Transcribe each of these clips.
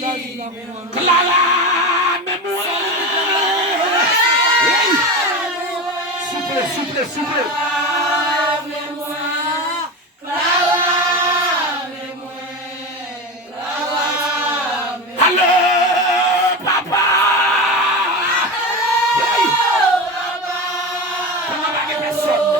Clara, même moi. Souple. Allô, papa. Pendant pas que personne.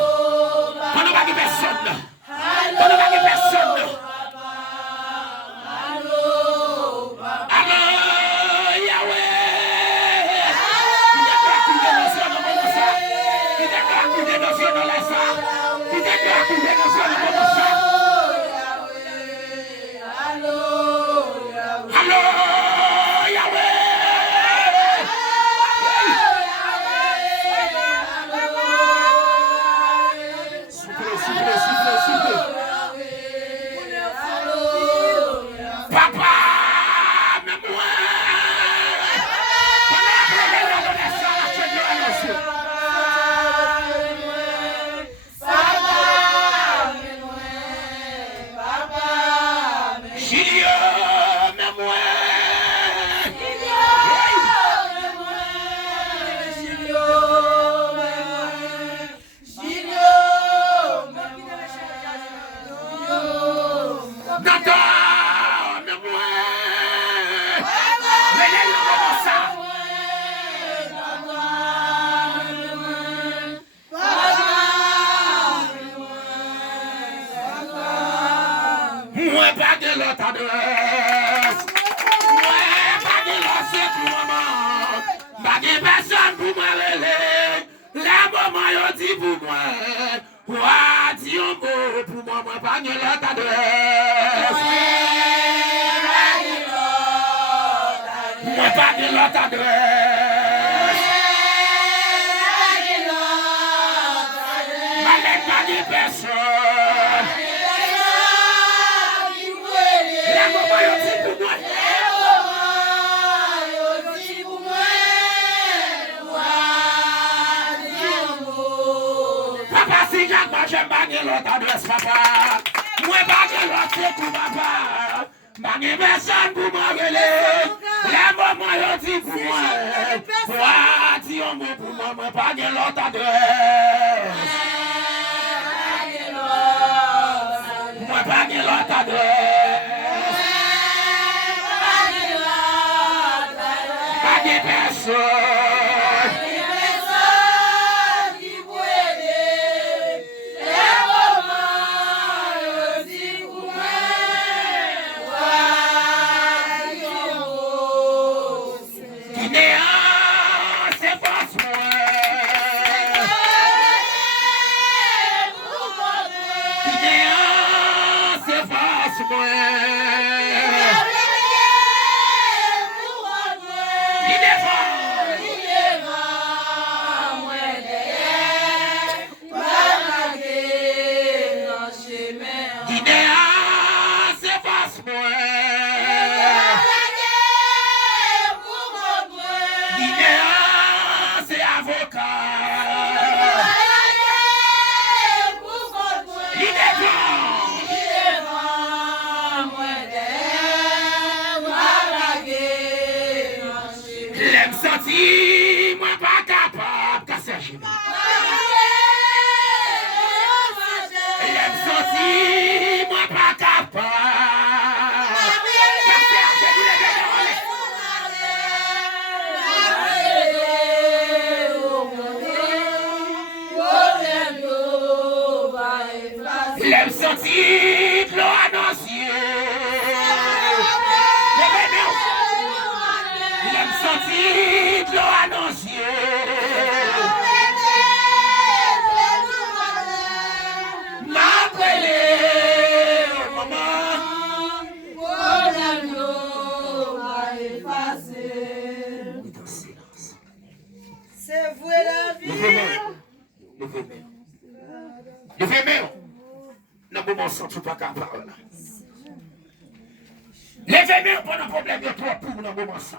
Levez-moi pour un problème de toi pour le moment ça.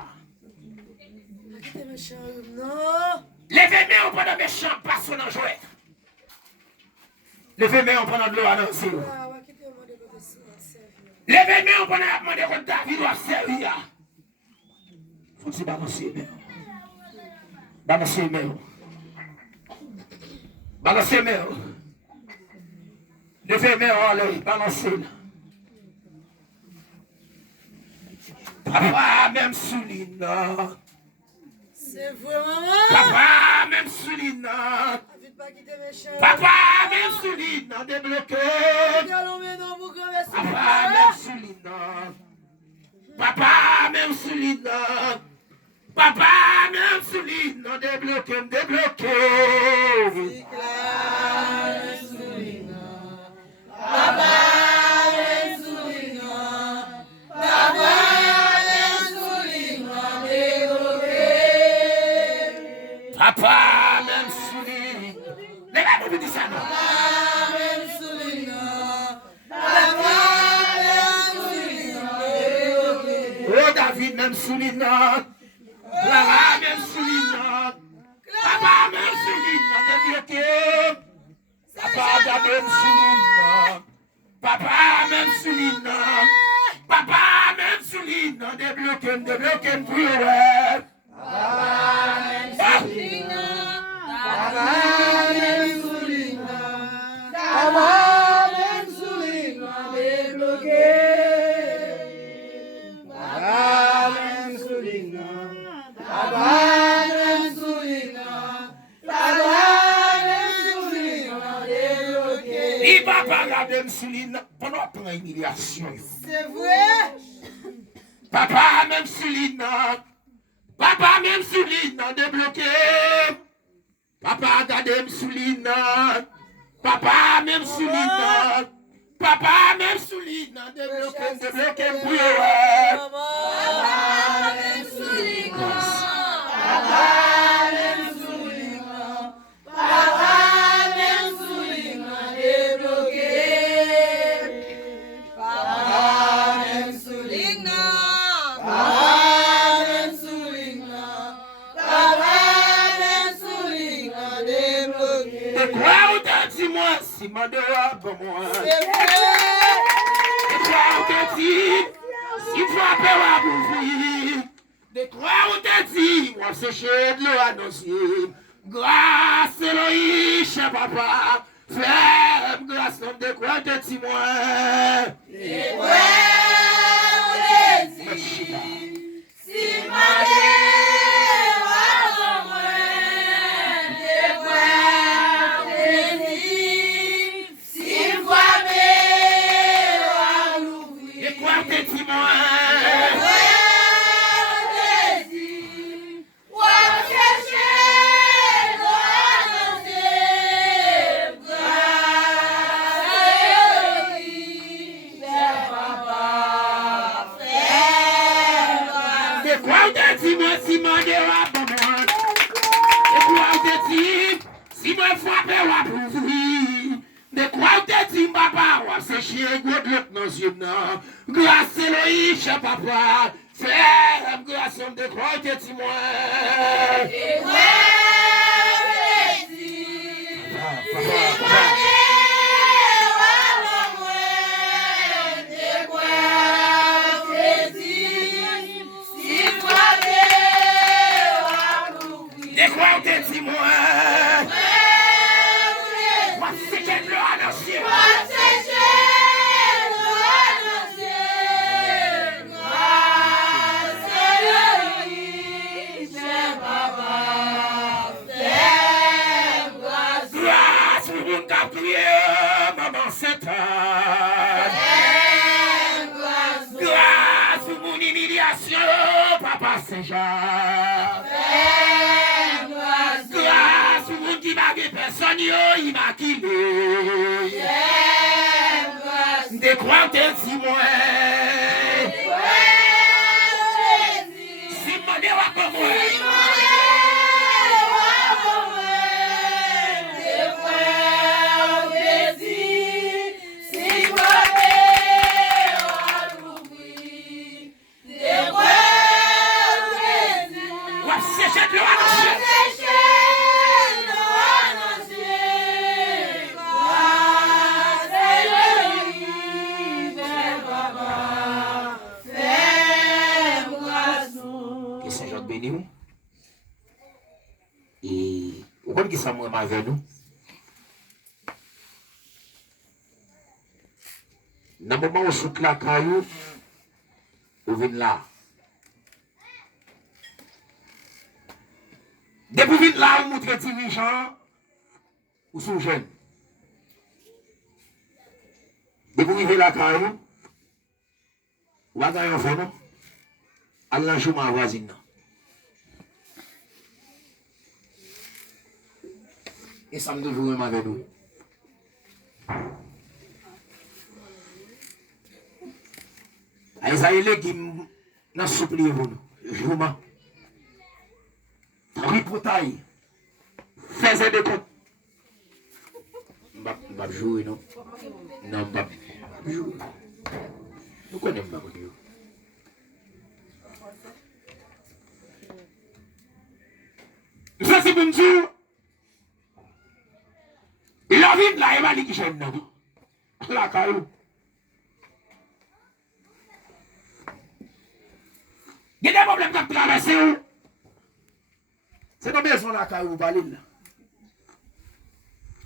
Levez-moi pour un méchant passant dans jouet. Levez-moi pour un de l'eau à lancer. Levez-moi pour un demander que David doit servir. Faut que balancer les mains. Balancer les mains. Balancer les mains. Levez les mains en l'air. Balancer. Papa, même souligne. C'est vrai, maman. Papa, même souligne. Papa, même souligne. Débloqué. Papa, même souligne. Papa, même souligne. Papa, même souligne. Débloqué, débloqué. Papa, même souligne. Papa. Papa, même souligne. Les gars, vous dites ça, non? Papa, même souligne. Papa, même souligne. Oh, David, même souligne. Clara, même souligne. Papa, même souligne. Débloqué. Papa, même souligne. Papa, même souligne. Papa, même souligne. Débloqué, débloqué, prière. Papa, même souligne. Papa, même souligne. Papa, même souligne. Débloqué. Papa, même souligne. Papa, même souligne. Papa, même souligne. Débloqué. Et papa, la même souligne. Pendant la humiliation. C'est vrai. Papa, même souligne. Papa, même souligne, débloqué. Papa, regardez, souligne. Papa, même souligne. Papa, même souligne, débloqué, débloqué, Papa, même souligne. Papa, même souligne. Papa, même souligne, débloqué. Papa, même souligne. Dis-moi, si ma doigt pour moi. C'est vrai. Si frappé à bouffer. De quoi on t'a dit, moi sécher de l'eau annoncée. Grâce Eloïse, papa. Fais grâce nom de quoi on t'a dit, moi. De quoi on t'a dit. Si ma grâce Eloïse, papa, fais grâce de croix de témoin. Et ouais, Papa Saint-Jean. Grâce au monde qui m'a dit personne, il m'a quitté. De quoi t'es si moi? Si mon Dieu va comme moi. qui sont moi avec nous. Dans le moment où je suis là, caillou, vous venez là. Depuis que vous là, vous montrez dirigeant, vous sont jeunes. Depuis que vous venez là, caillou, vous avez un enfant, non? Allah joue ma voisine. Et ça me devrait même avec nous. Aïsaïle qui n'a supplié vous. Jouma. Ripotaille. Faisez des comptes. M'a joué, non? Non, m'a joué. Nous connaissons pas Dieu. Ça, c'est bon Dieu. La vie de la Eva qui j'aime dans tout. La caillou. Il y a des problèmes qui traversent. C'est dans maison la caillou, vous parlez là.